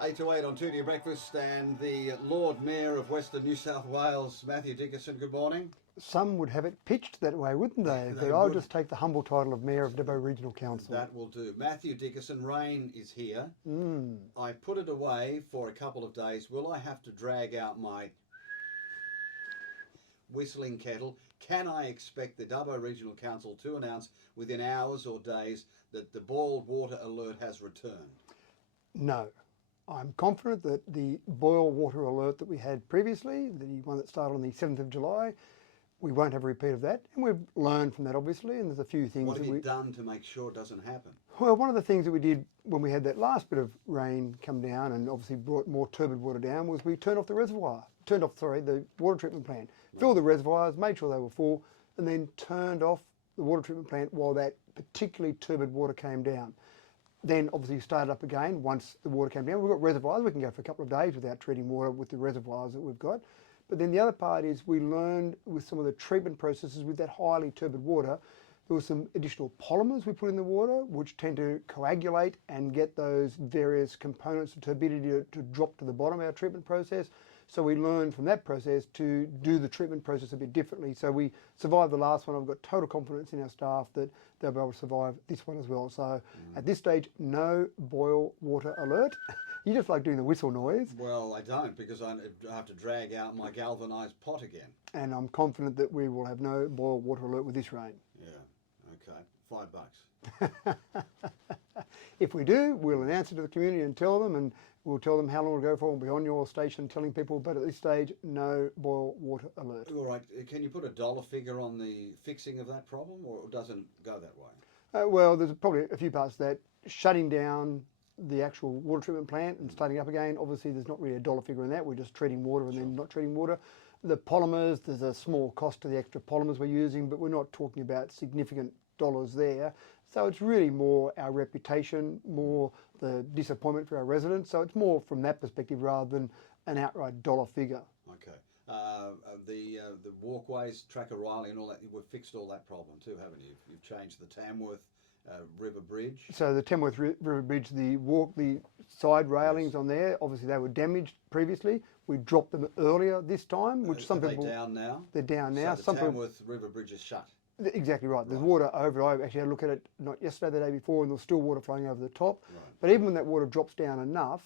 8 to 8 on 2 to your breakfast, and the Lord Mayor of Western New South Wales, Matthew Dickinson, good morning. Some would have it pitched that way, wouldn't they? They But I'll would. just take the humble title of Mayor of Dubbo Regional Council. That will do. Matthew Dickinson, rain is here. Mm. I put it away for a couple of days. Will I have to drag out my whistling kettle? Can I expect the Dubbo Regional Council to announce within hours or days that the boiled water alert has returned? No. I'm confident that the boil water alert that we had previously, the one that started on the 7th of July, we won't have a repeat of that. And we've learned from that, obviously, and there's a few things. What have you done to make sure it doesn't happen? Well, one of the things that we did when we had that last bit of rain come down and obviously brought more turbid water down was we turned off the the water treatment plant, filled the reservoirs, made sure they were full, and then turned off the water treatment plant while that particularly turbid water came down. Then obviously started up again once the water came down. We've got reservoirs, we can go for a couple of days without treating water with the reservoirs that we've got. But then the other part is we learned with some of the treatment processes with that highly turbid water, there were some additional polymers we put in the water which tend to coagulate and get those various components of turbidity to drop to the bottom of our treatment process. So we learned from that process to do the treatment process a bit differently. So we survived the last one. I've got total confidence in our staff that they'll be able to survive this one as well. So at this stage, no boil water alert. You just like doing the whistle noise. Well, I don't, because I have to drag out my galvanised pot again. And I'm confident that we will have no boil water alert with this rain. Yeah, okay. $5. If we do, we'll announce it to the community and tell them, and we'll tell them how long it'll go for. We'll be on your station telling people, but at this stage, no boil water alert. All right, can you put a dollar figure on the fixing of that problem, or doesn't go that way? Well, there's probably a few parts to that. Shutting down the actual water treatment plant and starting up again, obviously there's not really a dollar figure in that. We're just treating water and then not treating water. The polymers, there's a small cost to the extra polymers we're using, but we're not talking about significant dollars there. So it's really more our reputation, more the disappointment for our residents. So it's more from that perspective rather than an outright dollar figure. Okay. The walkways, Tracker Riley and all that, we've fixed all that problem too, haven't you? You've changed the Tamworth River Bridge. So the Tamworth River Bridge, the side railings on there, obviously they were damaged previously. We dropped them earlier this time, which some people... Are they down now? They're down now. So the Tamworth River Bridge is shut. Exactly right. There's water over it. I actually had a look at it not yesterday, the day before, and there's still water flowing over the top. Right. But even when that water drops down enough,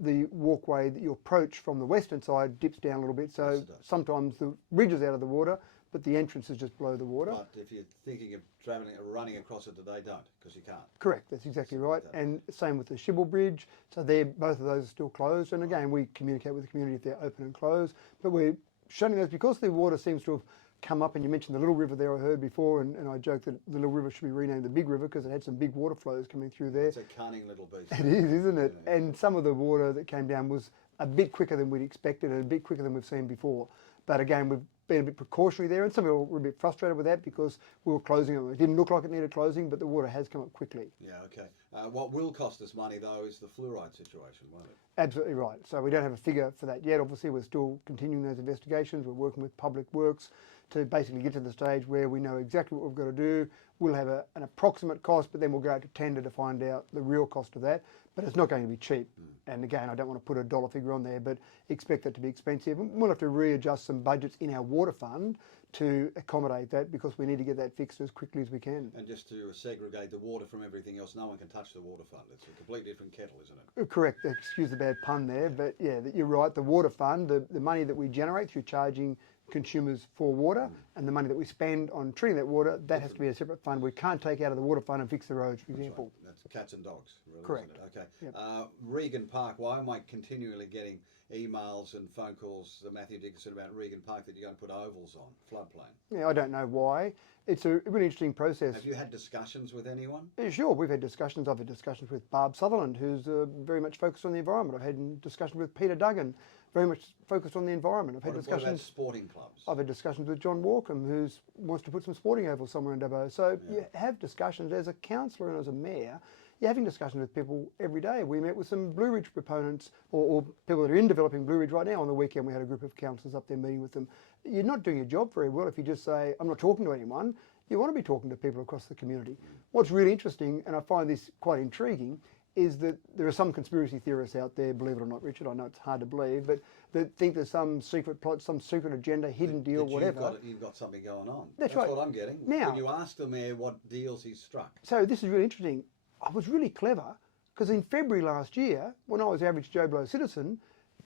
the walkway that you approach from the western side dips down a little bit. So sometimes the bridge is out of the water, but the entrance is just below the water. But if you're thinking of running across it today, don't, because you can't. Correct, that's exactly right. And same with the Shibble Bridge. So both of those are still closed. And again, we communicate with the community if they're open and closed. But we're shutting those because the water seems to have come up, and you mentioned the Little River there I heard before, and I joked that the Little River should be renamed the Big River because it had some big water flows coming through there. It's a cunning little beast. It is, isn't it? Yeah. And some of the water that came down was a bit quicker than we'd expected and a bit quicker than we've seen before. But again, we've been a bit precautionary there, and some people were a bit frustrated with that because we were closing it. It didn't look like it needed closing, but the water has come up quickly. Yeah, okay. What will cost us money, though, is the fluoride situation, won't it? Absolutely right. So we don't have a figure for that yet. Obviously, we're still continuing those investigations. We're working with Public Works to basically get to the stage where we know exactly what we've got to do. We'll have an approximate cost, but then we'll go out to tender to find out the real cost of that. But it's not going to be cheap. And again, I don't want to put a dollar figure on there, but expect that to be expensive. And we'll have to readjust some budgets in our water fund to accommodate that because we need to get that fixed as quickly as we can. And just to segregate the water from everything else, no one can touch the water fund. It's a completely different kettle, isn't it? Correct. Excuse the bad pun there, but yeah, you're right. The water fund, the money that we generate through charging consumers for water and the money that we spend on treating that water, that has to be a separate fund. We can't take out of the water fund and fix the roads, for example. Right. That's cats and dogs, really. Correct. Isn't it? Okay. Yep. Regan Park, why am I continually getting emails and phone calls to Matthew Dickinson about Regan Park that you're going to put ovals on, floodplain? Yeah, I don't know why. It's a really interesting process. Have you had discussions with anyone? Yeah, sure, we've had discussions. I've had discussions with Barb Sutherland, who's very much focused on the environment. I've had discussions with Peter Duggan, very much focused on the environment. I've had discussions. What about sporting clubs? I've had discussions with John Walkham, who wants to put some sporting ovals somewhere in Dubbo. So you have discussions as a councillor and as a mayor. You're having discussions with people every day. We met with some Blue Ridge proponents or people that are in developing Blue Ridge right now. On the weekend, we had a group of councillors up there meeting with them. You're not doing your job very well if you just say, I'm not talking to anyone. You want to be talking to people across the community. What's really interesting, and I find this quite intriguing, is that there are some conspiracy theorists out there, believe it or not, Richard, I know it's hard to believe, but that think there's some secret plot, some secret agenda, hidden deal, whatever. You've got something going on. That's right. What I'm getting. Now, when you ask the mayor what deals he's struck. So this is really interesting. I was really clever because in February last year, when I was average Joe Blow citizen,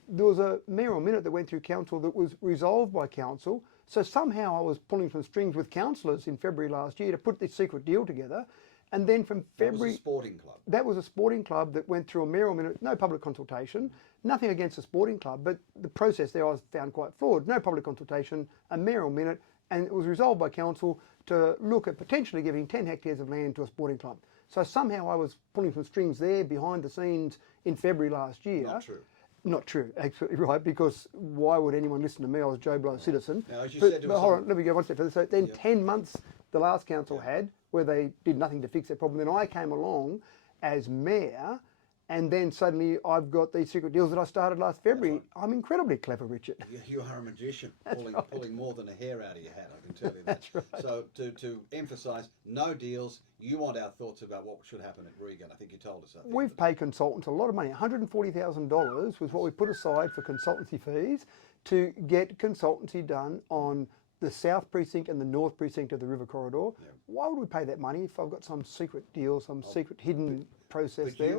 there was a mayoral minute that went through council that was resolved by council. So somehow I was pulling some strings with councillors in February last year to put this secret deal together. And then from February... That was a sporting club. That was a sporting club that went through a mayoral minute, no public consultation, nothing against the sporting club, but the process there I found quite flawed. No public consultation, a mayoral minute, and it was resolved by council to look at potentially giving 10 hectares of land to a sporting club. So somehow I was pulling some strings there behind the scenes in February last year. Not true. Not true, absolutely right, because why would anyone listen to me? I was Joe Blow citizen. Now, as you but, said, but hold on, let me go one step further. So then 10 months the last council had where they did nothing to fix that problem. Then I came along as mayor, and then suddenly I've got these secret deals that I started last February. Right. I'm incredibly clever, Richard. You are a magician, Right. pulling more than a hair out of your hat, I can tell you that. That's right. So to emphasise, no deals, you want our thoughts about what should happen at Regan. I think you told us that. We've paid consultants a lot of money. $140,000 was what we put aside for consultancy fees to get consultancy done on the south precinct and the north precinct of the river corridor. Yeah. Why would we pay that money if I've got some secret deal, some secret hidden process But there?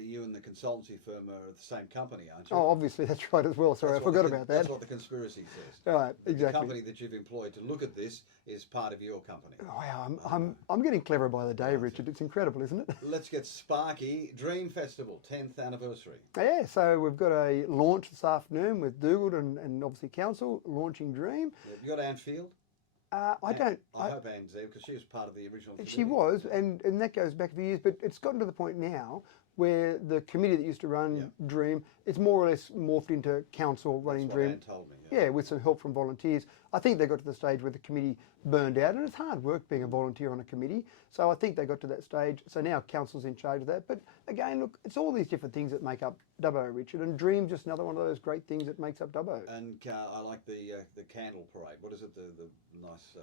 you and the consultancy firm are the same company, aren't you? Oh, obviously that's right as well. Sorry, I forgot about that. That's what the conspiracy says. Right, The exactly. company that you've employed to look at this is part of your company. Wow, I'm getting clever by the day, Richard. It's incredible, isn't it? Let's get sparky. Dream Festival, 10th anniversary. Yeah, so we've got a launch this afternoon with Dougal and obviously council launching Dream. You got Anne Field? I hope Anne's there because she was part of the original committee. She was, and that goes back a few years, but it's gotten to the point now where the committee that used to run Dream, it's more or less morphed into council running That's what Dream. Anne told me. Yeah, with some help from volunteers. I think they got to the stage where the committee burned out, and it's hard work being a volunteer on a committee. So I think they got to that stage. So now council's in charge of that. But again, look, it's all these different things that make up Dubbo, Richard, and Dream's just another one of those great things that makes up Dubbo. And I like the candle parade. What is it? The nice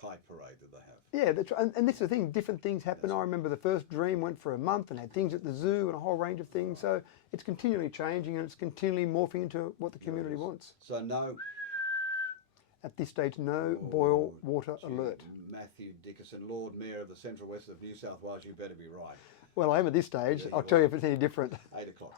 kite parade that they have. Yeah, that's right. And this is the thing, different things happen. I remember the first Dream went for a month and had things at the zoo and a whole range of things. So it's continually changing and it's continually morphing into what the community wants. So no... At this stage, no boil water alert. Matthew Dickerson, Lord Mayor of the Central West of New South Wales, you better be right. Well, I am at this stage. I'll tell you if it's any different. 8 o'clock.